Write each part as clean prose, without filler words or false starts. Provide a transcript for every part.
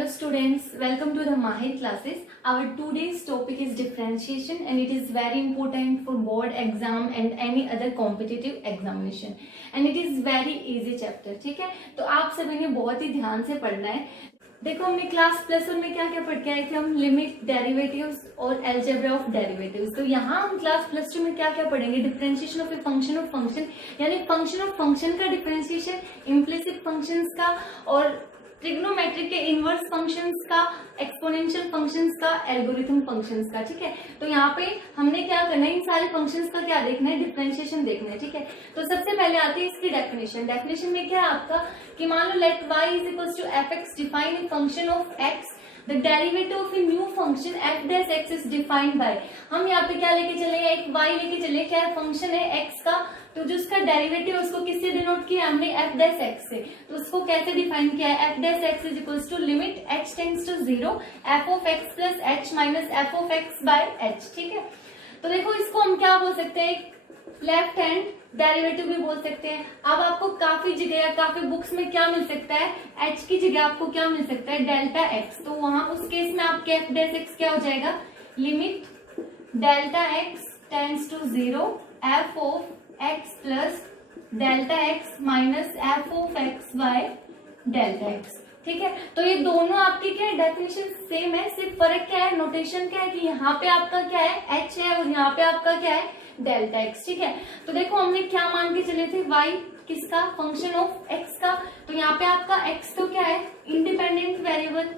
Hello students, welcome to the Mahir classes. Our today's topic is differentiation and it is very important for board exam and any other competitive examination. And it is very easy chapter, ठीक है? तो आप सभी ने बहुत ही ध्यान से पढ़ना है. देखो हमने क्लास प्लस वन में क्या क्या पढ़ के आए थे. हम लिमिट, डेरिवेटिव्स और अलजेब्रा ऑफ डेरिवेटिव्स. तो यहाँ हम क्लास प्लस टू में क्या क्या पढ़ेंगे. Differentiation of A function of function, यानी फंक्शन ऑफ फंक्शन का डिफरेंशिएशन, इम्प्लिसिट फंक्शंस का और ट्रिग्नोमेट्रिक के इनवर्स फंक्शंस का, एक्सपोनेंशियल फंक्शंस का, एल्गोरिथम फंक्शंस का. ठीक है, तो यहाँ पे हमने क्या करना है, इन सारे फंक्शंस का क्या देखना है, डिफरेंशिएशन देखना है. ठीक है, तो सबसे पहले आती है इसकी डेफिनेशन. डेफिनेशन में क्या है आपका कि मान लो let y is equal to f x define a function of x. The derivative of a new function f dash x is defined by. हम यहाँ पे क्या लेके चले, एक y लेके चले, क्या फंक्शन है x का, तो जो उसका डेरिवेटिव उसको किससे डिनोट किया हमने, f dash x से. तो उसको कैसे डिफाइन किया है, f dash x is equals to limit h tends to 0 f of x plus h minus f of x by h. ठीक है, तो देखो इसको हम क्या बोल सकते हैं, लेफ्ट हैंड डेरिवेटिव भी बोल सकते हैं. अब आपको काफी जगह या काफी बुक्स में क्या मिल सकता है, h की जगह आपको क्या मिल सकता है, डेल्टा x. तो वहां उस केस में आपके f डैश x क्या हो जाएगा, limit delta x tends to 0 f of x plus delta x minus f of x by delta x. ठीक है, तो ये दोनों आपकी क्या है, डेफिनेशन सेम है, सिर्फ फर्क क्या है, नोटेशन क्या है कि यहाँ पे आपका क्या है h है और यहाँ पे आपका क्या है डेल्टा x. ठीक है, तो देखो हमने क्या मान के चले थे, y किसका, फंक्शन ऑफ x का. तो यहाँ पे आपका x तो क्या है, इंडिपेंडेंट वेरिएबल.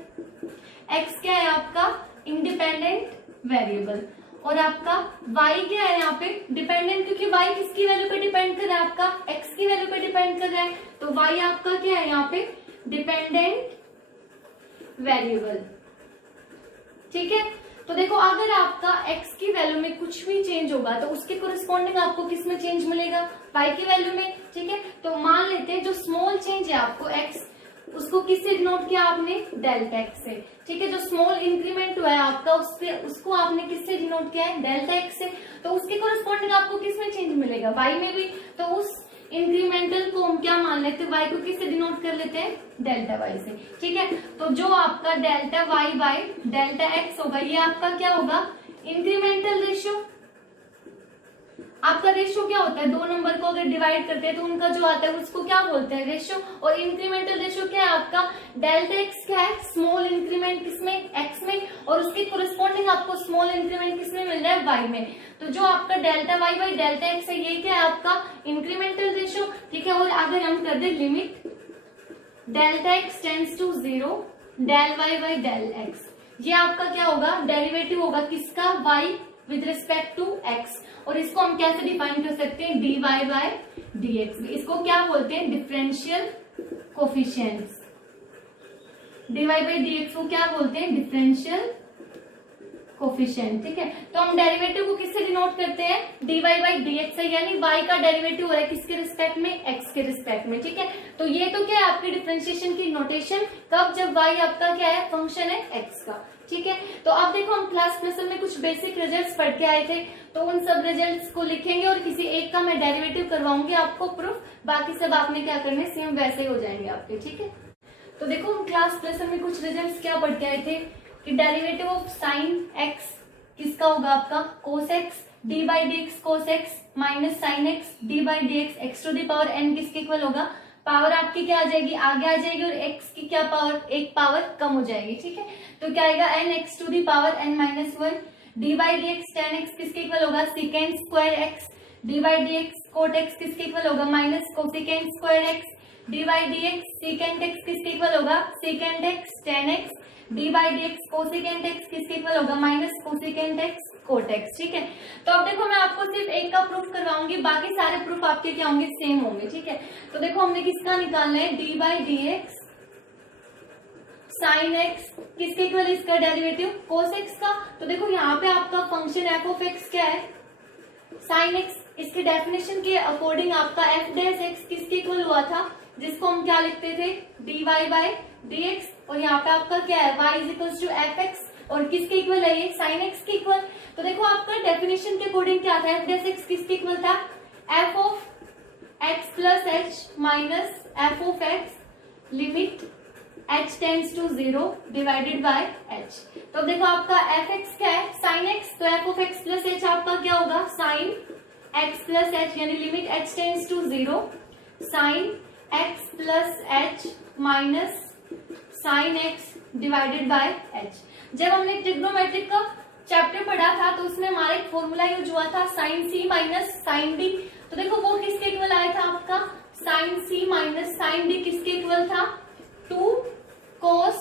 x क्या है आपका, इंडिपेंडेंट वेरिएबल. और आपका y क्या है यहाँ पे, डिपेंडेंट, क्योंकि y किसकी वैल्यू पे डिपेंड कर रहा है, आपका x की वैल्यू पे डिपेंड कर रहा है. तो y आपका क्या है यहाँ पे, डिपेंडेंट वेरिएबल. ठीक है, तो देखो अगर आपका x की वैल्यू में कुछ भी चेंज होगा तो उसके कोरिस्पॉन्डिंग आपको किस में चेंज मिलेगा, y की वैल्यू में. ठीक है, तो मान लेते हैं जो स्मॉल चेंज है आपको x, उसको किससे डिनोट किया आपने, डेल्टा x से. ठीक है, जो स्मॉल इंक्रीमेंट हुआ है आपका उसको आपने किससे डिनोट किया है, डेल्टा x से. तो उसके कोरिस्पॉन्डिंग आपको किस में चेंज मिलेगा, y में भी. तो उस इंक्रीमेंटल को हम क्या मान लेते हैं, y को किससे डिनोट कर लेते हैं, डेल्टा y से. ठीक है, तो जो आपका delta y bye delta x होगा, ये आपका क्या होगा, इंक्रीमेंटल रेशियो. आपका रेशियो क्या होता है, दो नंबर को अगर डिवाइड करते हैं तो उनका जो आता है उसको क्या बोलते हैं, रेशियो. और इंक्रीमेंटल रेशियो क्या है आपका, डेल्टा x क्या है, स्मॉल इंक्रीमेंट किसमें, x में, और उसके कोरिस्पॉन्डिंग आपको स्मॉल इंक्रीमेंट किसमें मिल रहा है, y में. तो जो आपका delta y by delta x है, ये क्या है आपका इंक्रीमेंटल रेशियो. ठीक है, और अगर हम कर दे limit delta x tends to 0 del y by del x, ये आपका क्या होगा, डेरिवेटिव होगा किसका, y with respect to x. और इसको हम कैसे डिफाइन कर सकते हैं, dy बाय dx. इसको क्या बोलते हैं, differential coefficients. dy by dx को क्या बोलते हैं, डिफरेंशियल कोफिशिएंट. ठीक है, तो हम डेरिवेटिव को किससे डिनोट करते हैं, dy बाय dx है, यानी y का डेरिवेटिव हो रहा है किसके रिस्पेक्ट में, x के रिस्पेक्ट में. ठीक है, तो ये तो क्या है आपकी डिफरेंशिएशन की नोटेशन, कब, जब y आपका क्या है, फंक्शन है x का. ठीक है, तो अब देखो हम क्लास प्लस में कुछ बेसिक रिजल्ट्स पढ़ के आए थे, तो उन सब रिजल्ट्स को लिखेंगे और किसी एक का मैं डेरिवेटिव करवाऊंगी आपको प्रूफ. बाकी सब आपने क्या करने, सेम वैसे ही हो जाएंगे आपके. ठीक है, तो देखो हम क्लास प्लस में कुछ रिजल्ट्स क्या पढ़ के आए थे कि डेरिवेटिव ऑफ साइन x किसका होगा आपका, cos x, d by d x cos x minus sine x d by d x, x to the power n किसके इक्वल होगा, पावर आपकी क्या आ जाएगी, आगे आ जाएगी, और x की क्या पावर, एक पावर कम हो जाएगी. ठीक है, तो क्या आएगा, n x to the power n minus 1. D by d x tan x किसके इक्वल होगा, secant square x. D by d x cot x किसके इक्वल होगा, minus cosecant square x. D by d x secant x किसके equal होगा, secant x tan x. D by d x cosecant x किसके equal होगा, minus cosecant x cot x. ठीक है, तो अब देखो मैं आपको सिर्फ एक का प्रूफ करवाऊंगी, बाकी सारे प्रूफ आपके क्या होंगे, सेम होंगे. ठीक है, तो देखो हमने किसका निकालना है, d by d x sine x किसके इक्वल, इसका डेरिवेटिव कोस x का. तो देखो यहाँ पे आपका फंक्शन f ऑफ x क्या है, साइन x. इसके डेफिनेशन के अकॉर्डिंग आपका f डैश x किसके इक्वल हुआ था, जिसको हम क्या लिखते थे, dy बाय dx. और यहाँ पे आपका क्या है, y is equal to f x, और किसके इक्वल है ये, साइन x के इक्वल. तो देखो आपका डेफिनेशन के अकॉर्डिंग क्या था, f डैश x किसके इक्वल था, f of x plus h minus f of x limit h tends to 0 divided by h। तो अब देखो आपका fx क्या है, sin x, तो f of x plus h आपका क्या होगा, sin x प्लस h, यानी limit h tends to 0 sin x plus h minus sin x divided by h। जब हमने ट्रिग्नोमेट्रिक का चैप्टर पढ़ा था तो उसमें हमारा एक फॉर्मूला यूज हुआ था sin c minus sin d। तो देखो वो किसके इक्वल आया था आपका, sin c minus sin d किसके इक्वल था, 2 cos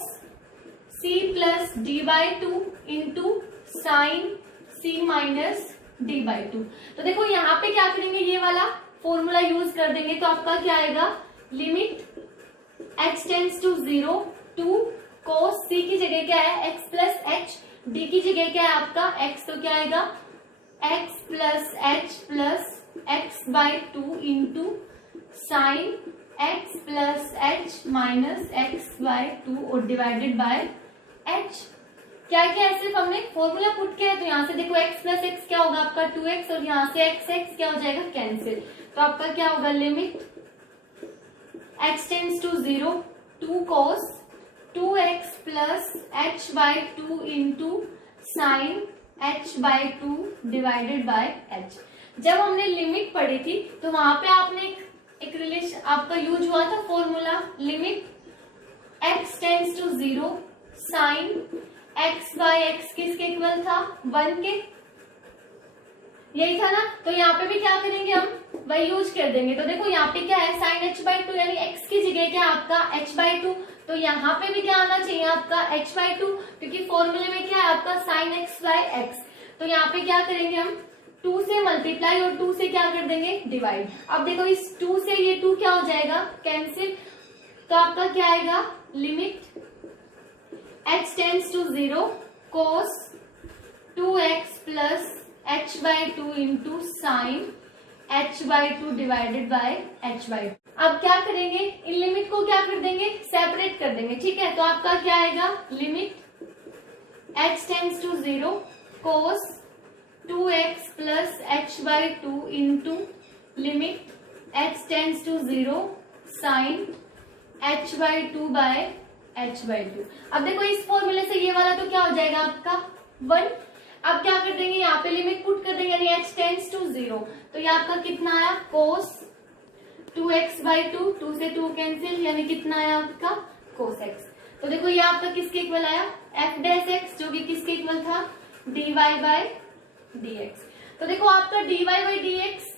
c plus d by 2 into sign c minus d by 2। तो देखो यहाँ पे क्या करेंगे, ये वाला फॉर्मूला यूज कर देंगे तो आपका क्या आएगा, limit h tends to 0 2 cos c की जगह क्या है x प्लस h, d की जगह क्या है आपका x, तो क्या आएगा x plus h plus x by 2 into sign x plus h minus x by 2 और डिवाइडेड बाय h। क्या क्या है, सिर्फ हमने फॉर्मूला पुट किया है, तो यहाँ से देखो x प्लस x क्या होगा आपका 2x, और यहाँ से x क्या हो जाएगा कैंसिल, तो आपका क्या होगा, limit h tends to 0 2 cos 2x plus h by 2 into sine h by 2 divided by h। जब हमने लिमिट पढ़ी थी तो वहां पे आपने एक रिलेशन आपका यूज हुआ था formula, limit x tends to 0 sine x by x किसके इक्वल था, 1 के, यही था ना। तो यहाँ पे भी क्या करेंगे, हम वही यूज कर देंगे। तो देखो यहाँ पे क्या है, साइन h बाई 2 यानी x की जगह क्या आपका h बाई 2, तो यहाँ पे भी क्या आना चाहिए आपका h बाई 2, क्योंकि फॉर्मूले में क्या है आपका साइन x बाई x। तो यहाँ पे क्या करेंगे हम, 2 से मल्टीप्लाई और 2 से क्या कर देंगे, डिवाइड। अब देखो इस 2 से ये 2 क्या हो जाएगा, कैंसिल, तो आपका क्या आएगा, limit h tends to 0 cos 2x plus h by 2 into sine h by 2 divided by h by 2। अब क्या करेंगे, इन लिमिट को क्या कर देंगे, सेपरेट कर देंगे, ठीक है। तो आपका क्या आएगा, limit h tends to 0 cos 2x plus h by 2 into limit h tends to 0 sine h by 2 by h by 2। अब देखो इस फॉर्मूले से ये वाला तो क्या हो जाएगा आपका 1। अब क्या कर देंगे, यहाँ पे लिमिट पुट कर देंगे, यानी h टेंड्स टू 0, तो ये आपका कितना आया, cos 2x बाई 2, 2 से 2 कैंसिल, यानी कितना आया आपका cos x। तो देखो ये आपका किसके इक्वल आया, f डैश x, जो कि किसके इक्वल था, dy बाई dx। तो देखो आपका dy बाई dx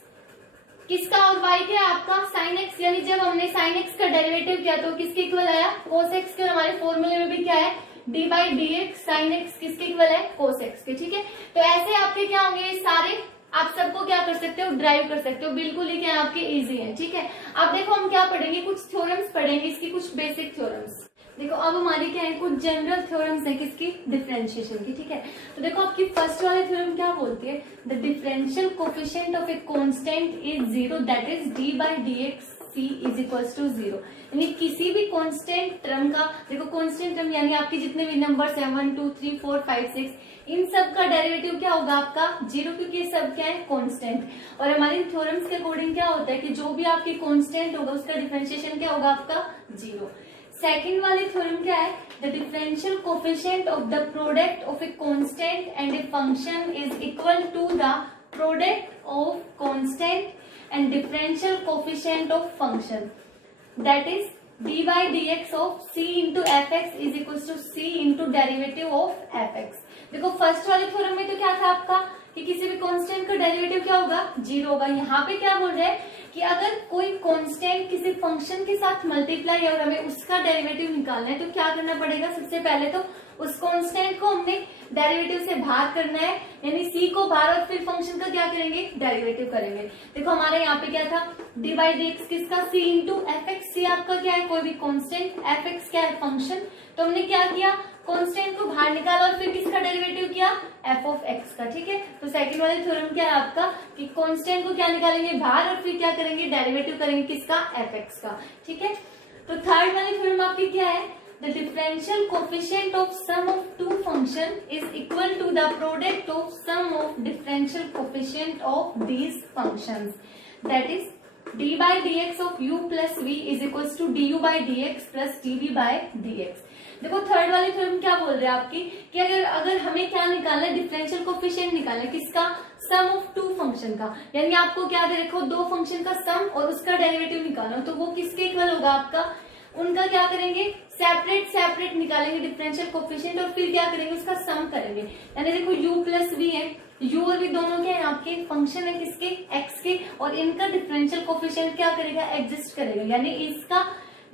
किसका और y क्या है आपका sin x, यानी जब हमने sin x का डेरिवेटिव किया तो किसके इक्वल आया, cos x के। हमारे फॉर्मूले में भी क्या है, d by dx sin x किसके इक्वल है, cos x के, ठीक है। तो ऐसे आपके क्या होंगे, ये सारे आप सबको क्या कर सकते हो, ड्राइव कर सकते हो, बिल्कुल ही क्या आपके इजी है, ठीक है। अब देखो हम क्या पढ़ेंगे, कुछ थ्योरम्स पढ़ेंगे, इसकी कुछ बेसिक थ्योरम्स। देखो अब हमारी क्या है, कुछ जनरल थ्योरम्स है किसकी, डिफरेंशिएशन की, ठीक है। तो देखो आपकी फर्स्ट वाली थ्योरम क्या बोलती है, the differential coefficient of a constant is 0 that is d by d x c is equals to 0। यानी किसी भी कांस्टेंट टर्म का, देखो कांस्टेंट टर्म यानी आपके जितने भी नंबर्स हैं 1 2 3 4 5 6, इन सब का डेरिवेटिव क्या होगा आपका 0, क्योंकि ये सब क्या है कांस्टेंट। और हमारी थ्योरम्स के अकॉर्डिंग क्या होता है कि जो भी आपकी कांस्टेंट होगा उसका डिफरेंशिएशन क्या होगा आपका 0। सेकेंड वाली थ्योरम क्या है, the differential coefficient of the product of a constant and a function is equal to the product of constant and differential coefficient of function, that is dy dx of c into f x is equal to c into derivative of f x. देखो first वाले theorem में तो क्या था आपका कि किसी भी कांस्टेंट का डेरिवेटिव क्या होगा 0 होगा। यहाँ पे क्या बोल रहे हैं कि अगर कोई कांस्टेंट किसी फंक्शन के साथ मल्टीप्लाई है और हमें उसका डेरिवेटिव निकालना है तो क्या करना पड़ेगा, सबसे पहले तो उस कांस्टेंट को हमने डेरिवेटिव से बाहर करना है, यानी c को बाहर, और फिर फंक्शन का क्या करेंगे, डेरिवेटिव करेंगे। देखो हमारे यहाँ पे क्या था, डी बाई डी एक्स किसका, c इंटू एफ एक्स। सी आपका क्या है, कोई भी कांस्टेंट, एफ एक्स क्या है, फंक्शन। तो हमने क्या किया, कांस्टेंट को बाहर निकाला और फिर किसका डेरिवेटिव किया, एफ ऑफ एक्स का, ठीक है। तो सेकंड वाले थ्योरम क्या है आपका कि कांस्टेंट को क्या निकालेंगे बाहर और फिर क्या करेंगे, डेरिवेटिव करेंगे किसका, एफ एक्स का, ठीक है। तो थर्ड वाली थ्योरम आपकी क्या है, the differential coefficient of sum of two function is equal to the product of sum of differential coefficient of these functions, that is d by d x of u plus v is equals to d u by d x plus d v by d x. देखो third वाली theorem क्या बोल रहे हैं आपकी कि अगर हमें क्या निकालना है, डिफरेंशियल कोफिशिएंट निकालना है, किसका, सम ऑफ टू फंक्शन का, यानी आपको क्या दे रखो, दो फंक्शन का सम और उसका डेरिवेटिव निकालना, तो वो किसके इक्वल होगा आपका, उनका क्या करेंगे, सेपरेट सेपरेट निकालेंगे डिफरेंशियल कोफिशिएंट और फिर क्या करेंगे, उसका सम करेंगे। यानी देखो u प्लस वी है, u और v दोनों क्या है आपके फंक्शन है किसके, x के, और इनका डिफरेंशियल कोफिशिएंट क्या करेगा, एग्जिस्ट करेगा, यानी इसका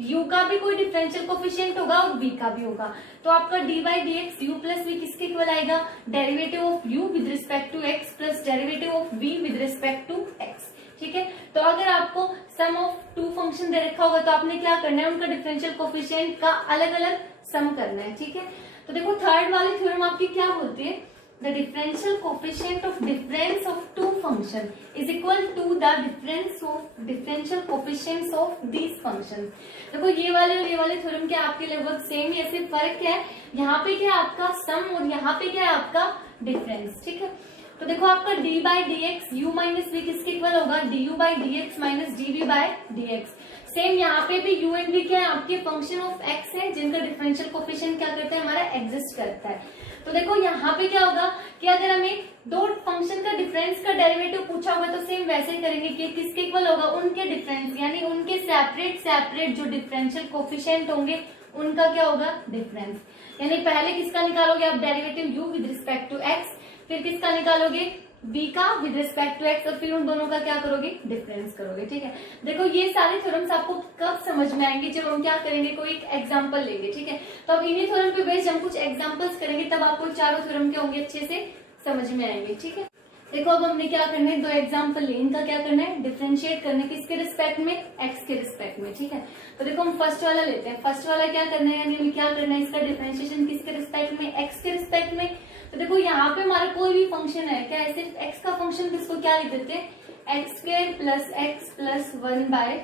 u का भी कोई डिफरेंशियल कोफिशिएंट होगा और v का भी होगा। तो आपका d by d x u plus v किसके इक्वल आएगा, derivative of u with respect to x plus derivative of v with respect to x। ठीक है, तो अगर आपको सम ऑफ टू फंक्शन दे रखा होगा तो आपने क्या करना है, उनका डिफरेंशियल कोफिशिएंट का अलग अलग सम करना है। ठीक है, तो देखो थर्ड वाली थ्योरम आपकी क्या बोलती है, the differential coefficient of difference of two function is equal to the difference of differential coefficients of these function. देखो ये वाले और ये वाले थ्योरम क्या आपके लगभग सेम ही, ऐसे फर्क क्या है, यहाँ पे क्या है आपका सम और यहाँ पे क्या है आपका डिफरेंस। ठीक है, तो देखो आपका d by d x u minus v किसके इक्वल होगा, d u by d x minus d v by d x. Same यहाँ पे भी u एंड v क्या है आपके फंक्शन ऑफ x है, जिनका डिफरेंशियल कोफिशिएंट क्या करता है, हमारा एग्जिस्ट करता है। तो देखो यहाँ पे क्या होगा कि अगर हमें दो फंक्शन का डिफरेंस का डेरिवेटिव पूछा होगा तो सेम वैसे ही करेंगे कि किसके इक्वल होगा, उनके डिफरेंस, यानी उनके सेपरेट सेपरेट जो डिफरेंशियल कोफिशिएंट होंगे उनका क्या होगा, डिफरेंस। यानी पहले किसका निकालोगे आप, derivative u with respect to x, फिर किसका निकालोगे, v का विद रिस्पेक्ट टू x, और फिर उन दोनों का क्या करोगे, डिफरेंस करोगे। ठीक है, देखो ये सारे थ्योरम्स आपको कब समझ में आएंगे, जब हम क्या करेंगे, कोई एक एग्जांपल लेंगे। ठीक है, तो अब इन्हीं थ्योरम पे बेस्ड हम कुछ एग्जांपल्स करेंगे, तब आपको चारों थ्योरम के होंगे अच्छे से समझ में आएंगे। ठीक है, देखो अब हमने क्या करना है, दो एग्जांपल ले, इनका क्या करना है, डिफरेंशिएट करना है, किसके रिस्पेक्ट में, x के रिस्पेक्ट में। ठीक है, तो देखो हम फर्स्ट वाला लेते हैं, फर्स्ट वाला क्या करना है, यानी क्या करना है, इसका डिफरेंशिएशन किसके रिस्पेक्ट में, x के रिस्पेक्ट में। तो देखो यहाँ पे हमारा कोई भी फंक्शन है, क्या सिर्फ x का फंक्शन, किसको क्या लिख देते हैं, x square plus x plus one by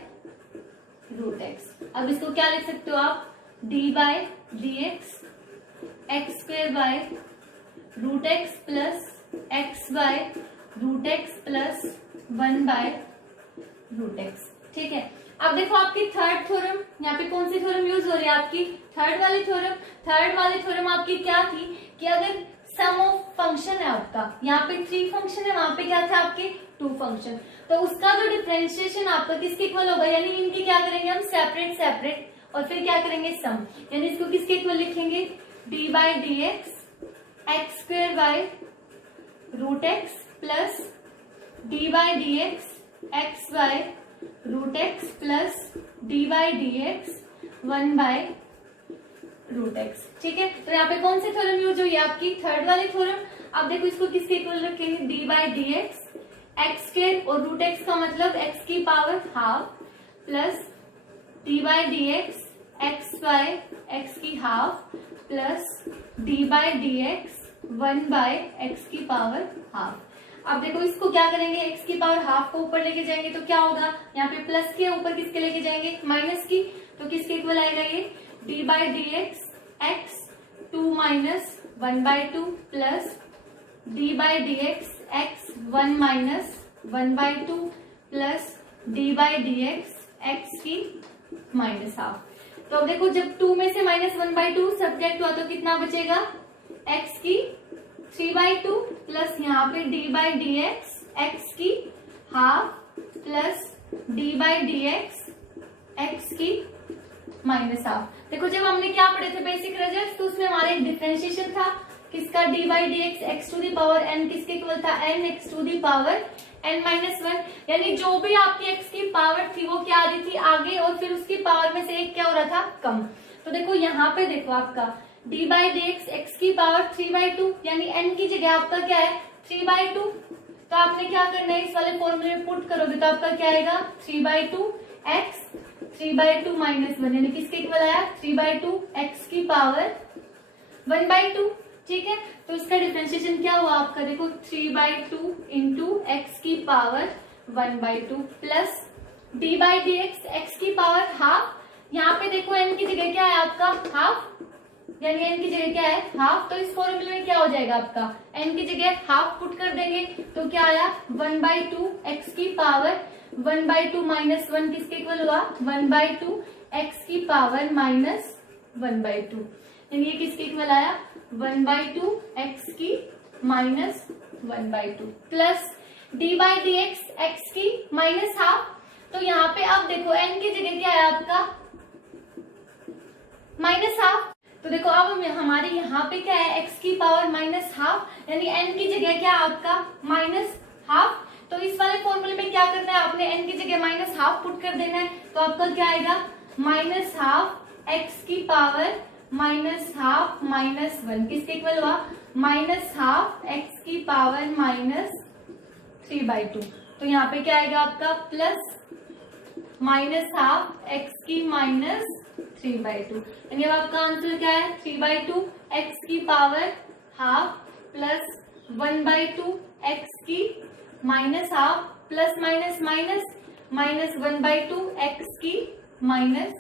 root x. अब इसको क्या लिख सकते हो आप, d by d x x square by root x plus x by root x plus one by root x. ठीक है, अब देखो आपकी थर्ड थ्योरम, यहाँ पे कौन सी थ्योरम यूज हो रही है आपकी, थर्ड वाली थ्योरम। थर्ड वाली थ्योरम आपकी क्या थी कि अगर सम ऑफ फंक्शन है आपका, यहाँ पे थ्री फंक्शन है, वहां पे क्या था आपके टू फंक्शन, तो उसका जो डिफरेंशिएशन आपका किसके इक्वल होगा, यानी इनके क्या करेंगे हम, सेपरेट सेपरेट, और फिर क्या करेंगे, सम, यानी इसको किसके इक्वल लिखेंगे, d by d x x square by root x plus d by d x x by root x plus d by d x one by root x. ठीक है, तो यहाँ पे कौन सी थ्योरम यूज हुई है आपकी, थर्ड वाली थ्योरम। अब देखो इसको किसके इक्वल रखेंगे, d by d x x square, और रूट एक्स का मतलब एक्स की power half plus d by d x x by x की half plus d by d x one by x की पावर हाफ। अब देखो इसको क्या करेंगे, एक्स की पावर हाफ को ऊपर लेके जाएंगे तो क्या होगा, यहाँ पे प्लस के ऊपर किसके लेके जाएंगे, माइनस की, तो किसके इक्वल आएगा ये, d by d x x two minus one by two plus d by d x x one minus one by two plus d by d x x की माइनस हाफ। तो अब देखो जब टू में से minus one by two subject हुआ तो कितना बचेगा, एक्स की थ्री बाई टू प्लस यहाँ पे d by d x x की half plus d by d x x की माइनस हाफ। देखो जब हमने क्या पढ़े थे बेसिक रिजल्ट, तो उसमें हमारा एक डिफरेंशिएशन था किसका, d by d x x to the power n किसके इक्वल था, n x to the power n minus one, यानी जो भी आपकी एक्स की पावर थी वो क्या आ रही थी आगे, और फिर उसकी पावर में से एक क्या हो रहा था, कम। तो देखो यहाँ पे देखो आपका d by d x x की पावर थ्री बाई टू, यानी एन की जगह आपका क्या है थ्री बाई टू, तो आपने क्या करना है, इस वाले फॉर्मूले में पुट करोगे तो आपका क्या आएगा, three by two x three by two minus one, यानी किसके इक्वल आया, थ्री बाई टू एक्स की पावर वन बाई टू। ठीक है, तो इसका डिफरेंशिएशन क्या हुआ आपका, देखो three by two into x की power one by two plus d by d x x की पावर हाफ, यहाँ पे देखो एन की जगह क्या है आपका हाफ, यानी एन की जगह क्या है हाफ, तो इस फॉर्मूले में क्या हो जाएगा आपका, एन की जगह हाफ पुट कर देंगे तो क्या आया, वन बाई टू एक्स की पावर 1/2 माइनस 1 किसके इक्वल हुआ, 1/2 x की पावर माइनस 1/2, यानी ये किसके इक्वल आया, 1/2 x की माइनस 1/2 प्लस d/dx x की माइनस हाफ। तो यहाँ पे अब देखो n की जगह क्या है आपका माइनस हाफ। तो देखो अब हमारे यहाँ पे क्या है, x की पावर माइनस हाफ, यानी n की जगह क्या आपका माइनस हाफ। तो इस वाले फॉर्मूले में क्या करना है, आपने n की जगह माइनस हाफ पुट कर देना है। तो आपका क्या आएगा, माइनस हाफ x की पावर माइनस हाफ माइनस 1 किसके इक्वल हुआ, माइनस हाफ x की पावर माइनस 3/2। तो यहाँ पे क्या आएगा आपका प्लस माइनस हाफ x की माइनस 3/2, यानी अब आपका आंसर क्या है, 3/2 x की पावर हाफ प्लस 1/2 x की minus half plus minus minus minus 1/2 x की माइनस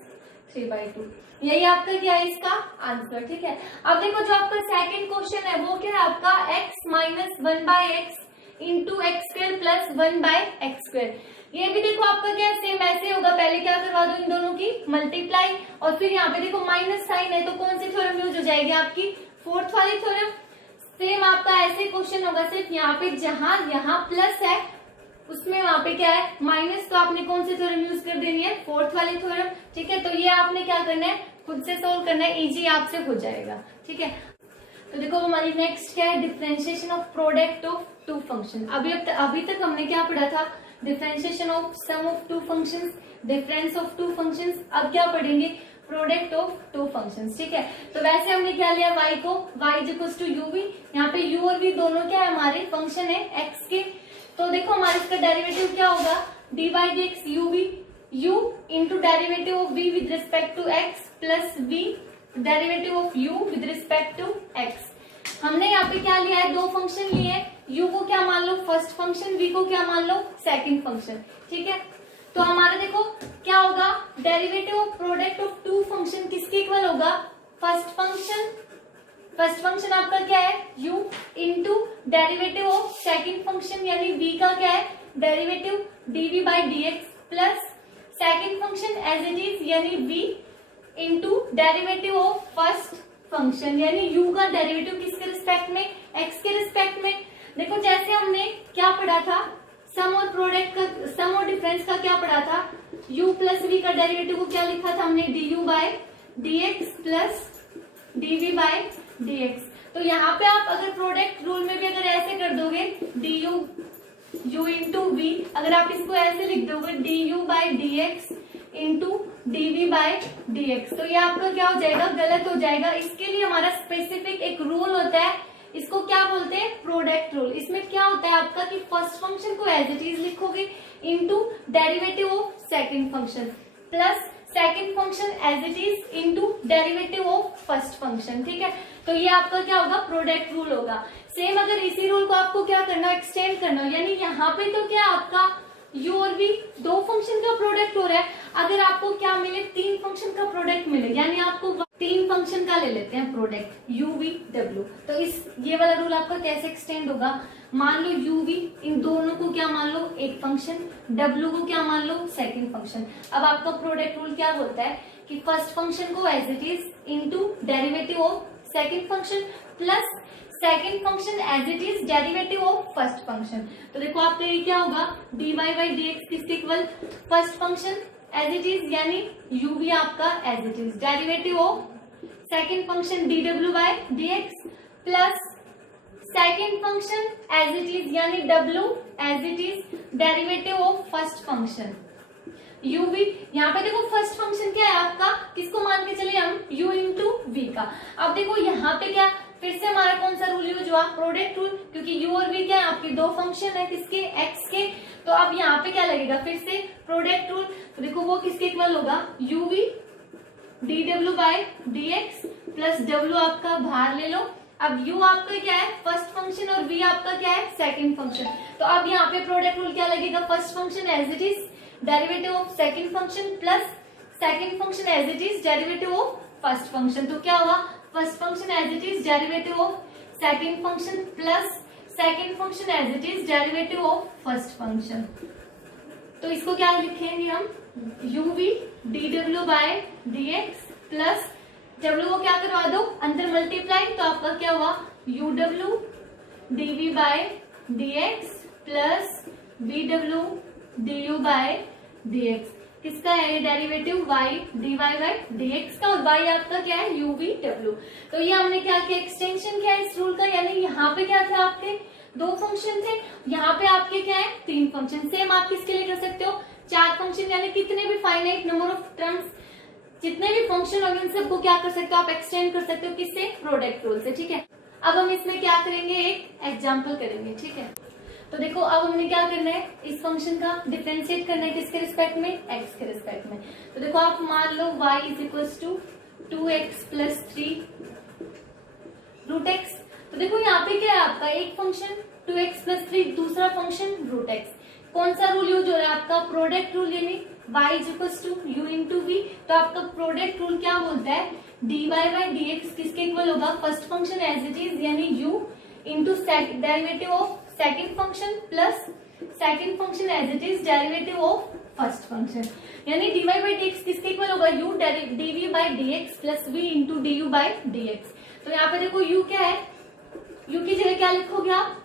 3/2। यही आपका क्या है इसका आंसर, ठीक है। अब देखो जो आपका सेकंड क्वेश्चन है वो क्या है आपका x minus 1/x into x square plus 1/x²। ये भी देखो आपका क्या सेम ऐसे होगा, पहले क्या करवा दो इन दोनों की मल्टीप्लाई, और फिर यहाँ पे देखो माइनस साइन है तो कौन सी थ्योरम यूज हो जाएगी आपकी, फोर्थ वाली थ्योरम। सेम आपका ऐसे क्वेश्चन होगा, सिर्फ यहाँ पे जहां यहाँ प्लस है उसमें वहां पे क्या है माइनस, तो आपने कौन सी थ्योरम यूज कर देनी है, फोर्थ वाली थ्योरम, ठीक है। तो ये आपने क्या करना है, खुद से सोल्व करना है, इजी आपसे हो जाएगा, ठीक है। तो देखो हमारी नेक्स्ट क्या है, differentiation of product of two function. अभी तक हमने क्या पढ़ा था, differentiation of sum of two functions, difference of two functions. अब क्या पढ़ेंगे, प्रोडक्ट ऑफ टू फंक्शंस, ठीक है। तो वैसे हमने क्या लिया, y को, y equals to u v, यहाँ पे u और v दोनों क्या है हमारे फंक्शन है x के। तो देखो हमारे इसका डेरिवेटिव क्या होगा, d/dx uv, u into derivative of v with respect to x plus v derivative of u with respect to x। हमने यहाँ पे क्या लिया है, दो फंक्शन लिए हैं, u को क्या मान लो फर्स्ट फंक्शन, v को क्या मान लो सेकंड फंक्शन, ठीक है। तो हमारा देखो क्या होगा, derivative of product of two function किसके इक्वल होगा, फर्स्ट फंक्शन आपका क्या है u into derivative of second function यानी v का क्या है derivative dv/dx plus second function as it is यानी v into derivative of first function यानी u का डेरिवेटिव किसके रिस्पेक्ट में, x के रिस्पेक्ट में। देखो जैसे हमने क्या पढ़ा था, सम और प्रोडक्ट का, सम और डिफरेंस का क्या पढ़ा था, u प्लस v का डेरिवेटिव को क्या लिखा था हमने, du/dx प्लस dv/dx। तो यहाँ पे आप अगर प्रोडक्ट रूल में भी अगर ऐसे कर दोगे du इंटू v, अगर आप इसको ऐसे लिख दोगे du/dx इंटू dv/dx, तो ये आपका क्या हो जाएगा, गलत हो जाएगा। इसके लिए हमारा स्पेसिफिक एक रूल होता है, इसको क्या बोलते हैं, प्रोडक्ट रूल। इसमें क्या होता है आपका कि फर्स्ट फंक्शन को एज इट इज लिखोगे into derivative of second function plus second function as it is into derivative of first function, ठीक है। तो ये आपका क्या होगा, प्रोडक्ट रूल होगा। सेम अगर इसी रूल को आपको क्या करना, एक्सटेंड करना, यानी यहाँ पे तो क्या आपका u और v दो फंक्शन का प्रोडक्ट हो रहा है, अगर आपको क्या मिले, तीन फंक्शन का प्रोडक्ट मिले, यानी आपको तीन फंक्शन का ले लेते हैं प्रोडक्ट u v w। तो इस ये वाला रूल आपका कैसे एक्सटेंड होगा, मान लो u v इन दोनों को क्या मान लो एक फंक्शन, w को क्या मान लो सेकंड फंक्शन। अब आपका प्रोडक्ट रूल क्या बोलता है कि फर्स्ट फंक्शन को as it is into derivative of second function plus second function as it is derivative of first function. तो देखो आपका ये क्या होगा, dy/dx किसके equal, first function as it is यानी u v आपका as it is derivative of second function dw/dx plus second function as it is यानी w as it is derivative of first function u v। यहाँ पे देखो first function क्या है आपका, किसको मान के चले हम, u इंटू v का। अब देखो यहाँ पे क्या, फिर से हमारा कौन सा रूल यूज हुआ, प्रोडक्ट रूल, क्योंकि u और v क्या है आपके दो फंक्शन है किसके, x के। तो अब यहाँ पे क्या लगेगा, फिर से प्रोडक्ट रूल। तो देखो वो किसके इक्वल होगा, uv dw/dx प्लस w आपका बाहर ले लो। अब u आपका क्या है फर्स्ट फंक्शन और v आपका क्या है सेकंड फंक्शन। तो अब यहाँ पे प्रोडक्ट रूल क्या लगेगा, first function as it is derivative of second function plus second function as it is derivative of first function. तो क्या होगा, first function as it is derivative of second function plus second function as it is derivative of first function. तो इसको क्या लिखेंगे हम, uv dw by dx plus w को क्या करवा दो अंदर मल्टीप्लाई, तो आपका क्या हुआ uw dv by dx plus vw du by dx। किसका है ये derivative, y dy by dx का, और y आपका क्या है uv w। तो ये हमने क्या किया, एक्सटेंशन क्या है इस रूल का, यानी यहाँ पे क्या था आपके 2 फंक्शन थे, यहाँ पे आपके क्या है 3 फंक्शन। सेम आप किसके लिए कर सकते हो 4 फंक्शन, यानी कितने भी फाइनाइट नंबर ऑफ टर्म्स जितने भी फंक्शन होंगे उन सबको क्या कर सकते हो आप एक्सटेंड कर सकते हो, किससे, प्रोडक्ट रूल से। ठीक है, अब हम इसमें क्या करेंगे, एक एग्जाम्पल करेंगे। ठीक है, तो देखो अब हमने क्या करना है, इस फंक्शन का डिफरेंशिएट करना है किसके रिस्पेक्ट में, x के रिस्पेक्ट में। तो देखो आप मान लो y is equals to 2x plus 3 root x. तो देखो यहाँ पे क्या है आपका एक फंक्शन 2x प्लस 3, दूसरा फंक्शन रूट एक्स। कौन सा रूल यूज हो रहा है आपका, प्रोडक्ट रूल, यानी y is equals to u into v। तो आपका प्रोडक्ट रूल क्या बोलता है, dy बाय dx किसके इक्वल होगा, first function as it is यानी u into derivative of second function plus second function as it is derivative of first function, यानी dy by dx किसके इक्वल होगा, u dv by dx plus v into du by dx। तो यहाँ पे देखो u क्या है, u की जगह क्या लिखोगे आप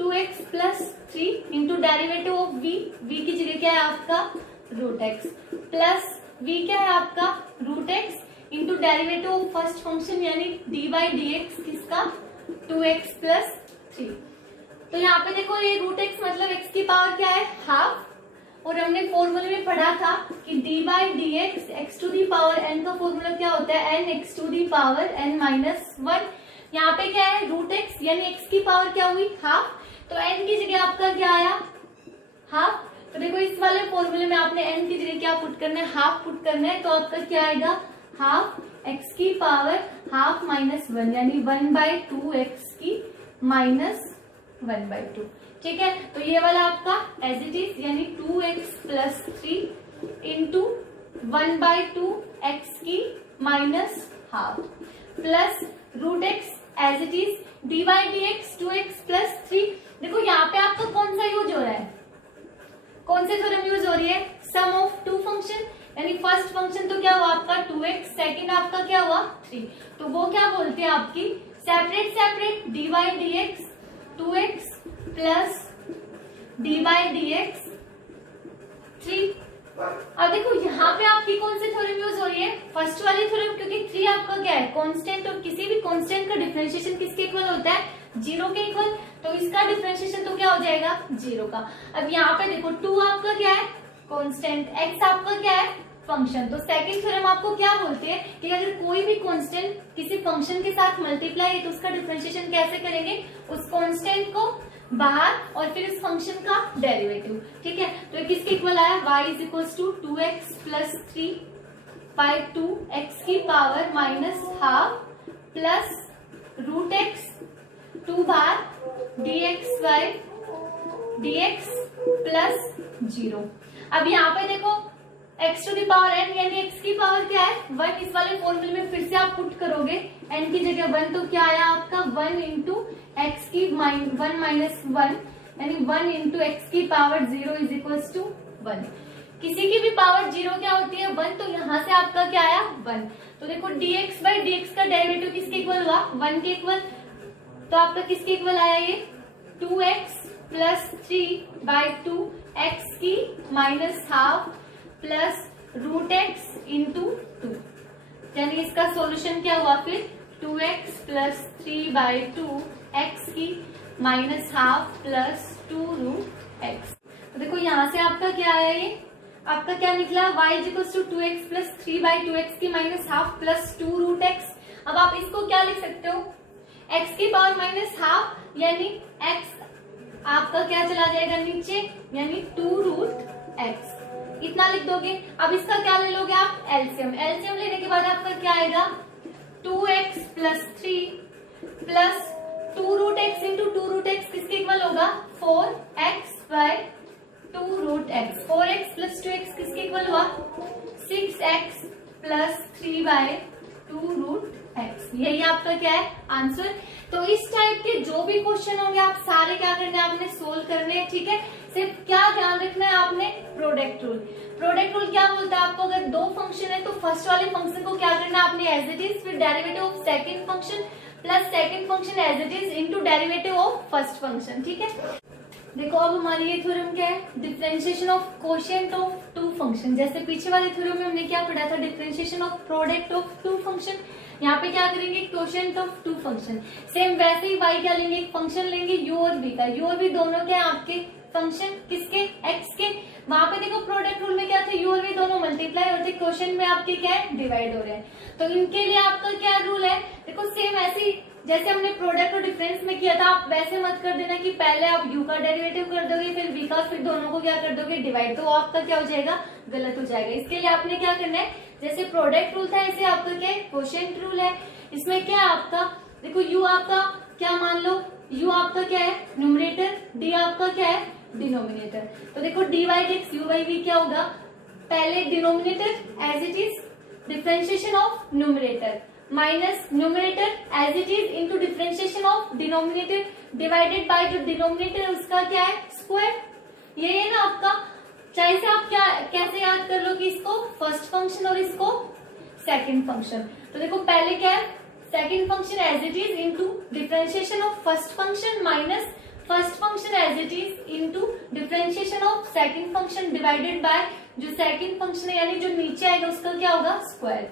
2x plus 3 into derivative of v, v की जगह क्या है आपका रूट एक्स, प्लस v क्या है आपका root x into derivative of first function यानी d बाय dx किसका 2x प्लस 3। तो यहाँ पे देखो ये रूट एक्स मतलब x की पावर क्या है हाफ, और हमने फॉर्मूले में पढ़ा था कि d by dx x to the power n का फॉर्मूला क्या होता है n x to the power n minus 1। यहाँ पे क्या है रूट एक्स यानी x की पावर क्या हुई हाफ, तो n की जगह आपका क्या आया हाफ। तो देखो इस वाले फॉर्मूले में आपने n की जगह क्या पुट करना है, हाफ पुट करना है, तो आपका क्या आएगा हाफ x की पावर हाफ माइनस 1 यानी 1/2 x की माइनस 1/2। ठीक है, तो ये वाला आपका एज इट इज यानी 2x प्लस 3 इंटू 1/2 x की minus half plus root x as it is dy by dx 2x plus 3। देखो यहाँ पे आपका कौन सा यूज हो रहा है, कौन से थ्योरम यूज हो रही है, सम ऑफ 2 फंक्शन, यानी फर्स्ट फंक्शन तो क्या हुआ आपका 2x, सेकंड आपका क्या हुआ 3। तो वो क्या बोलते हैं आपकी separate separate dy by dx 2x plus dy by dx 3। अब देखो यहाँ पे आपकी कौन सी थ्योरम यूज हो रही है, फर्स्ट वाली थ्योरम, क्योंकि 3 आपका क्या है कांस्टेंट, और किसी भी कांस्टेंट का डिफरेंशिएशन किसके इक्वल होता है 0 के इक्वल, तो इसका डिफरेंशिएशन तो क्या हो जाएगा 0 का। अब यहाँ पे देखो 2 आपका क्या है कांस्टेंट, x आपका क्या है फंक्शन। तो सेकंड थ्योरम आपको क्या बोलते हैं कि अगर कोई भी कांस्टेंट किसी फंक्शन के साथ मल्टीप्लाई है तो उसका डिफरेंशिएशन कैसे करेंगे, उस कांस्टेंट को बाहर और फिर इस फंक्शन का डेरिवेटिव। ठीक है, तो किसके इक्वल आया y is equals to 2x plus 3 by 2 x की power minus half plus root x 2 बार dx बाय dx प्लस 0। अब यहाँ पे देखो x to the power n यानी x की पावर क्या है 1, इस वाले फॉर्मूले में फिर से आप पुट करोगे n की जगह 1, तो क्या आया आपका 1 इंटू एक्स की 1 माइनस 1 यानी 1 इंटू एक्स की पावर 0 इज इक्वल्स टू 1। किसी की भी पावर 0 क्या होती है 1, तो यहाँ से आपका क्या आया 1। तो देखो dx बाई dx का डेरिवेटिव किसके इक्वल हुआ 1 के इक्वल, तो आपका किसके इक्वल आया ये 2x प्लस 3 बाई 2 एक्स की minus half plus root x into 2, यानी इसका सॉल्यूशन क्या हुआ फिर 2x प्लस 3 बाई 2 एक्स की minus half plus 2 root x. तो देखो यहाँ से आपका क्या आया, ये आपका क्या निकला y is equal to 2x plus 3 by 2 x की minus half plus 2 root x. अब आप इसको क्या लिख सकते हो x की पावर माइनस हाफ यानी x आपका क्या चला जाएगा नीचे यानी 2 रूट एक्स, इतना लिख दोगे। अब इसका क्या ले लोगे आप एलसीएम, एलसीएम लेने के बाद आपका क्या आएगा 2x plus 3 plus 2 root x into 2 root x किसके इक्वल होगा 4x bye 2 root x. 4x plus 2x किसके इक्वल हुआ 6x प्लस 3 बाय 2√x। यही आपका क्या है आंसर। तो इस टाइप के जो भी क्वेश्चन होंगे आप सारे क्या करने हैं, आपने सोल्व करने हैं, ठीक है। सिर्फ क्या ध्यान रखना है आपने, प्रोडक्ट रूल। प्रोडक्ट रूल क्या बोलता है आपको, अगर दो फंक्शन है तो फर्स्ट वाले फंक्शन को क्या करना है आपने एज इट इज, फिर derivative of second function plus second function as it is into derivative of first function, ठीक है। देखो अब हमारी ये थ्योरम क्या है, differentiation of quotient of two function. जैसे पीछे वाले थ्योरम में हमने क्या पढ़ा था, differentiation of product of two function. यहाँ पे क्या करेंगे, quotient of two function. Same वैसे ही y क्या लेंगे, एक फंक्शन लेंगे u और v का। u और v दोनों क्या है आपके फंक्शन, किसके, x के। वहां पे देखो प्रोडक्ट रूल में क्या थे, u और v दोनों मल्टीप्लाई होते, कोशिएंट में आपके क्या है डिवाइड हो रहे हैं। तो इनके लिए आपका क्या रूल है, देखो सेम ऐसे ही जैसे हमने प्रोडक्ट और डिफरेंस में किया था, आप वैसे मत कर देना कि पहले आप u का डेरिवेटिव कर दोगे फिर v का, फिर दोनों को क्या कर दोगे डिवाइड, तो आपका क्या हो जाएगा, गलत हो जाएगा। इसके लिए आपने क्या करना है, जैसे प्रोडक्ट रूल था ऐसे आपका क्या है कोशिएंट रूल है। इसमें क्या है आपका, देखो u आपका क्या मान लो, u आपका क्या है न्यूमरेटर, d आपका क्या है डिनोमिनेटर। तो देखो dy dx u by v क्या होगा, पहले denominator as it is differentiation of numerator minus numerator as it is into differentiation of denominator divided by जो डिनोमिनेटर है उसका क्या है स्क्वायर। ये है ना आपका, चाहे से आप क्या कैसे याद कर लो कि इसको फर्स्ट फंक्शन और इसको सेकंड फंक्शन। तो देखो पहले क्या है, second function as it is into differentiation of first function minus first function as it is into differentiation of second function divided by जो सेकंड फंक्शन है यानी जो नीचे आएगा उसका क्या होगा स्क्वायर।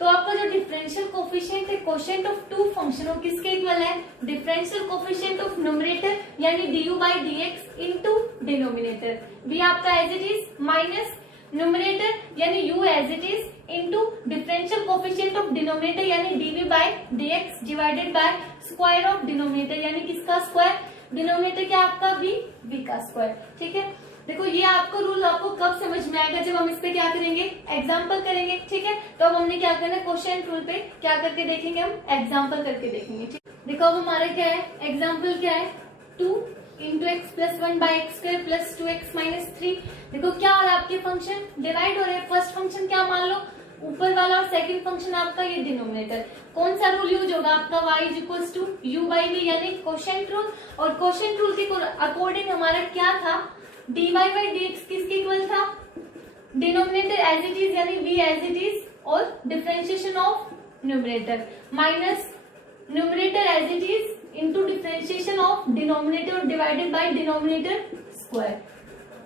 तो आपका जो डिफरेंशियल कोफिशिएंट है कोशिएंट ऑफ टू फंक्शन वो किसके इक्वल है, डिफरेंशियल कोफिशिएंट ऑफ न्यूमरेटर यानी du by dx into denominator, v आपका as it is minus numerator यानी u as it is into differential coefficient of denominator यानी dv by dx divided by square of denominator यानी किसका square, denominator क्या आपका v का square, ठीक है। देखो ये आपको रूल आपको कब समझ में आएगा, जब हम इस पे क्या करेंगे एग्जाम्पल करेंगे, ठीक है। तो अब हमने क्या करना है, कोशिएंट रूल पे क्या करके देखेंगे, हम एग्जाम्पल करके देखेंगे, ठीक। देखो अब हमारा क्या है एग्जाम्पल क्या है, 2 into x plus 1 by x square plus 2x minus 3। देखो क्या हो रहा है आपके फंक्शन डिवाइड हो रहे हैं, फर्स्ट फंक्शन क्या मान लो ऊपर वाला और सेकंड फंक्शन आपका ये डिनोमिनेटर। कौन सा रूल यूज होगा आपका, y is equals to u by v यानी कोशिएंट रूल। और कोशिएंट रूल के अकॉर्डिंग हमारा क्या था, dy by dx किसके इक्वल था, डिनोमिनेटर एज इट इज यानी v एज इट इज और differentiation of numerator minus numerator as it is into differentiation of denominator divided by denominator square.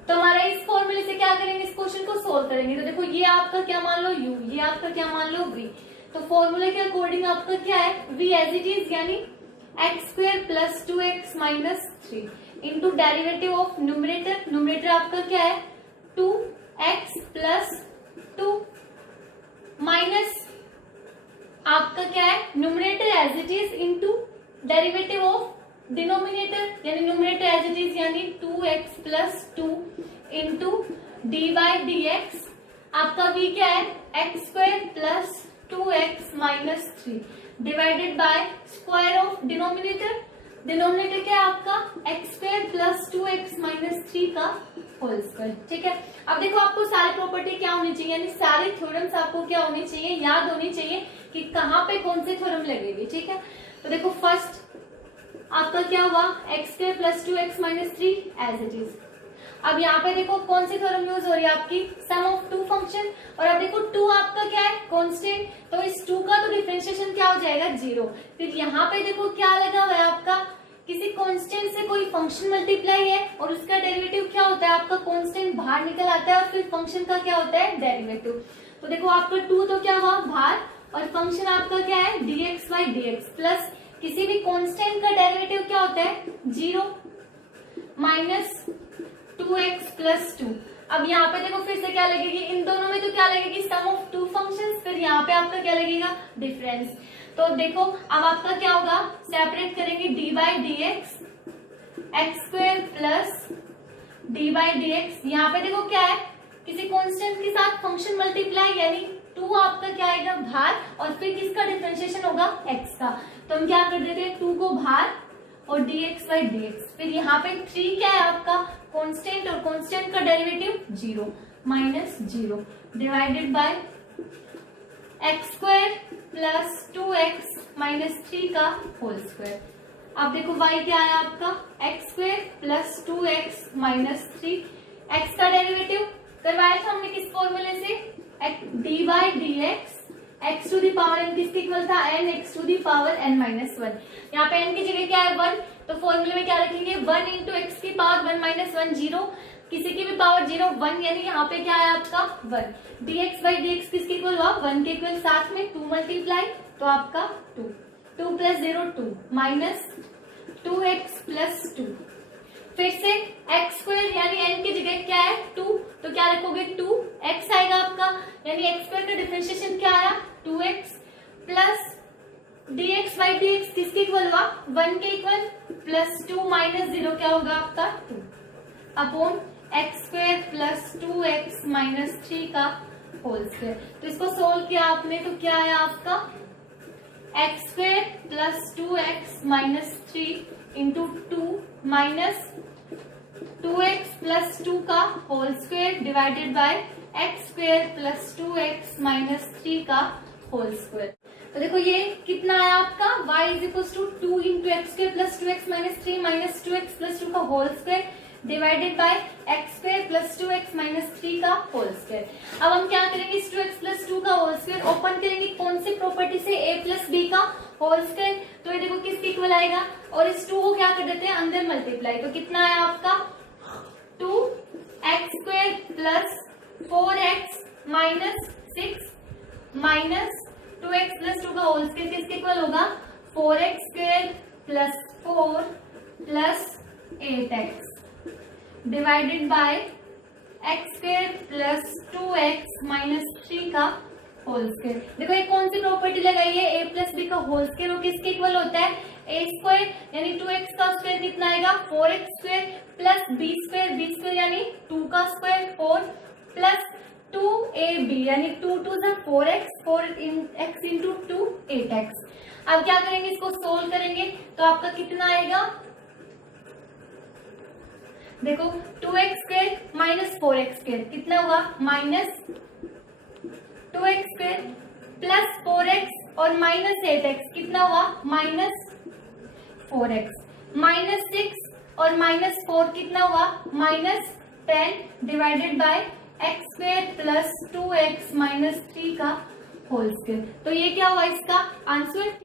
तो हमारा इस फॉर्मूले से क्या करेंगे, इस क्वेश्चन को सोल्व करेंगे। तो देखो ये आपका क्या मान लो u, ये आपका क्या मान लो v। तो फॉर्मूले के अकॉर्डिंग आपका क्या है, v एज इट इज यानी x square plus 2x minus 3 into derivative of numerator, numerator आपका क्या है 2x प्लस 2 माइनस आपका क्या है numerator as it is into derivative of denominator यानी न्यूमरेटर एज इट इज यानी 2x plus 2 into d by d x. आपका v क्या है x square plus 2x minus 3 divided by square of denominator, denominator क्या है आपका x square plus 2x minus 3 का whole square, ठीक है। अब देखो आपको सारी प्रॉपर्टी क्या होनी चाहिए, यानी सारे थ्योरम्स आपको क्या होनी चाहिए, याद होनी चाहिए कि कहाँ पे कौन से थ्योरम लगेगी, ठीक है। तो देखो फर्स्ट आपका क्या हुआ x square plus 2x minus 3 as it is. अब यहाँ पे देखो कौन सी थ्योरम यूज हो रही है आपकी, सम ऑफ टू फंक्शन। और अब देखो 2 आपका क्या है कांस्टेंट, तो इस 2 का तो डिफरेंशिएशन क्या हो जाएगा 0। फिर यहाँ पे देखो क्या लगा हुआ है आपका, किसी कांस्टेंट से कोई फंक्शन मल्टीप्लाई है और उसका डेरिवेटिव क्या होता है आपका कांस्टेंट बाहर निकल आता है और फिर फंक्शन का क्या होता है डेरिवेटिव। तो देखो आपका 2 तो क्या हुआ बाहर और फंक्शन आपका क्या है dx बाई dx प्लस किसी भी कांस्टेंट का डेरिवेटिव क्या होता है 0 माइनस 2x प्लस 2। अब यहाँ पे देखो फिर से क्या लगेगी, इन दोनों में तो क्या लगेगी सम ऑफ टू फंक्शंस, फिर यहाँ पे आपका क्या लगेगा डिफरेंस। तो देखो अब आपका क्या होगा, सेपरेट करेंगे D by d x x square plus d by d x. यहाँ पे देखो क्या है किसी कांस्टेंट के साथ फंक्शन मल्टीप्लाई यानी 2 आपका क्या आएगा बाहर और फिर किसका डिफरेंशिएशन होगा x का। तो हम क्या कर देते हैं 2 को बाहर और dx बाई dx। फिर यहाँ पे 3 क्या है आपका कांस्टेंट और कांस्टेंट का derivative 0 minus 0 divided by x square plus 2x minus 3 का होल स्क्वायर। अब देखो y क्या है आपका, x square plus 2x minus 3। x का डेरिवेटिव करवाया था हमने किस फॉर्मूले से, dy dx x to the power n किसके इक्वल था, n x to the power n minus 1। यहाँ पे n की जगह क्या है 1, तो फॉर्मूले में क्या रखेंगे 1 इंटू एक्स की पावर 1 माइनस 1 0, किसी की भी पावर 0 1, यानी यहाँ पे क्या है आपका 1। dx बाई dx किसके इक्वल हुआ 1 के इक्वल, साथ में 2 मल्टीप्लाई तो आपका 2 प्लस 0 2 माइनस 2x प्लस 2। फिर से एक्स स्क्वायर यानी n की जगह क्या है 2, तो क्या रखोगे 2x आएगा आपका, यानी एक्स स्क्वायर का डिफरेंशिएशन क्या आया 2x plus dx by dx किसके इक्वल हुआ 1 के इक्वल, प्लस 2 माइनस 0 क्या होगा आपका 2 upon x square plus 2x minus 3 का होल स्क्वायर। तो इसको सोल्व किया आपने तो क्या है आपका x square plus 2x minus 3 into 2 minus 2x plus 2 का whole square divided by x square plus 2x minus 3 का होल स्क्वायर। तो देखो ये कितना है आपका y is equal to 2 into x square plus 2x minus 3 minus 2x plus 2 का whole square divided by x square plus 2x minus 3 का whole square. अब हम क्या करेंगे इस 2x प्लस 2 का होल स्क्वायर ओपन करेंगे कौन सी प्रॉपर्टी से, a प्लस b का होल स्क्वायर। तो ये देखो किसके इक्वल आएगा, और इस 2 को क्या कर देते हैं अंदर मल्टीप्लाई, तो कितना है आपका 2x square plus 4x minus 6 minus 2x plus 2 का होल स्क्वायर किसके इक्वल होगा 4x square plus 4 plus 8x divided by x square plus 2x minus 3 का होल स्क्वायर। देखो ये कौन सी प्रॉपर्टी लगाई है, a प्लस बी का होल स्क्वायर वो किसके इक्वल होता है a स्क्वायर, यानी 2x का स्क्वायर कितना आएगा 4x square plus b square यानी 2 का स्क्वायर 4 प्लस 2ab यानी 2 2 जा 4x 4x इंटू 2 8x। अब क्या करेंगे इसको सोल्व करेंगे तो आपका कितना आएगा, देखो 2x square minus 4x square कितना हुआ minus 2x square plus 4x और माइनस 8x कितना हुआ माइनस 4x माइनस 6 और माइनस 4 कितना हुआ minus 10 divided by x square plus 2x minus 3 का होल स्क्वायर। तो ये क्या हुआ इसका आंसर।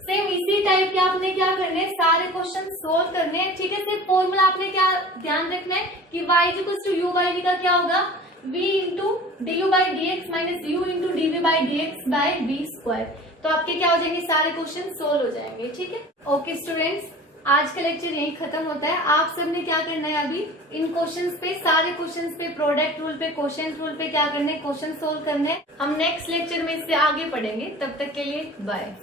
सेम इसी टाइप के आपने क्या करने हैं सारे क्वेश्चन सोल्व करने हैं, ठीक है। सिर्फ फॉर्मूला आपने क्या ध्यान रखना है कि y equals to u by v का क्या होगा v into d u by d x minus u into d v by d x by v square. तो आपके क्या हो जाएंगे सारे क्वेश्चन सोल्व हो जाएंगे, ठीक है। ओके स्टूडेंट्स, आज का लेक्चर यहीं खत्म होता है। आप सबने क्या करना है अभी इन क्वेश्चंस पे, सारे क्वेश्चंस पे, प्रोडक्ट रूल पे, क्वेश्चन रूल पे क्या करने क्वेश्चन सोल्व करने। हम नेक्स्ट लेक्चर में इससे आगे पढ़ेंगे, तब तक के लिए बाय।